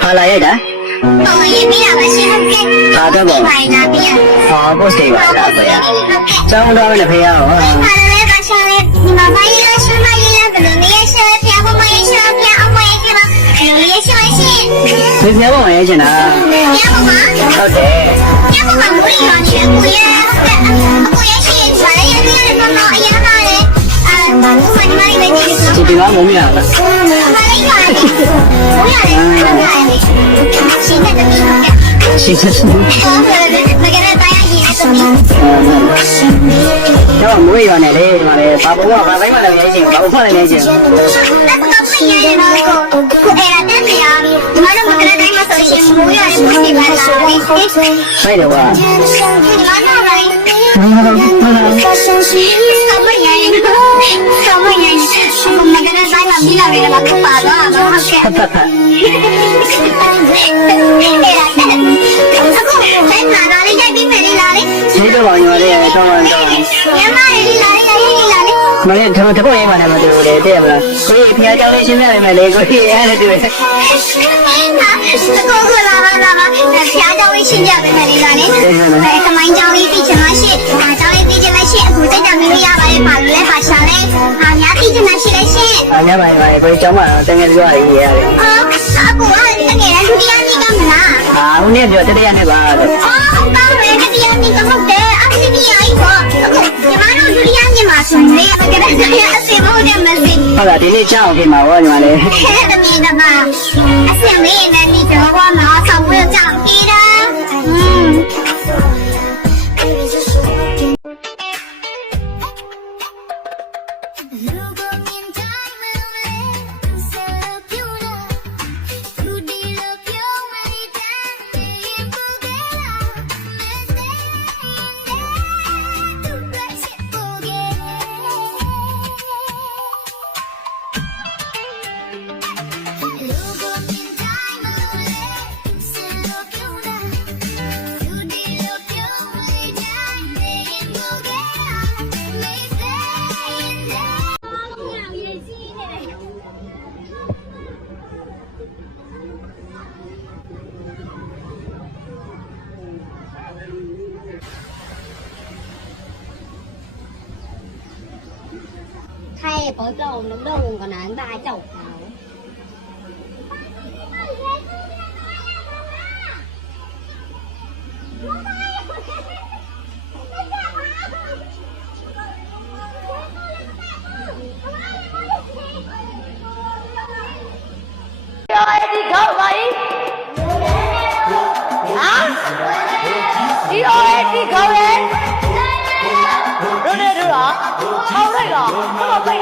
ဟာလာရိုက်တာဟာတော့ဘောဟာဘောစေးပါလားဖေ။ကျောင်းတော်လည်းဖေရဟော။ဖေဖေဘောမရေးချင်တာဟုတ်တယ်ဒီကမုံမြာလားရှိစစတော့မွေးရနေလေဒီမှာလေဘာဘုံကဘာတိုင်းမှလည်းရေးချင်ဘာဘုံမှလည်းရေးချင်ဆိုင်တယ်ကွာဒီတော့ဘာညော်လေးရဲ့တော့မလေးတော့တပုတ်ရေးမှလည်းမတူဘူးလေတဲ့မလားကိုကြီးဖျားကြောင်းလေးရှင်းပြနိုင်မယ်လေကိုကြီးအဲ့ဒါတူတယ်ကိုလာဖျားကြောင်းလေးရှင်းပြပေးမယ်လေလားလေသမိုင်းကြောင်းလေးသိချင်မှရှိဒါကြောင်းလေးသိချင်မှရှိအခုစိတ်ဓာတ်မျိုးရပါတယ်ပါလို့လဲပါရှာလဲဟာများသိချင်မှရှိလဲရှင်းဟာများပါပါကိုကြီးကျောင်းမှာတကယ်ပြောရည်ရတယ်အခုကတကယ်ဒုတိယနေ့ကမလားဟာဦးနေ့ပြောတတိယနေ့ပါလို့တောင်းရဲတတိယနေ့ကမဟုတ်တယ်အစီနီအိပေါ့အခုညီမတို့ဒုတိယနေ့မှာဆိုရင်တကယ်အစီမို့တယ်မစီဟုတ်လားဒီနေ့ကြောင်းခင်မှာဟောညီမလေးတမီးတမအစီမေးနေပြီတော့ဘာမှဆောက်ဝဲကြောင်းပြီးတာthay bỏ trầu nó đâu còn ăn ba chậu rồi đi gấu vậy hả đi rồi đi gấu lên đưa đây đưa đó không đây đó không phải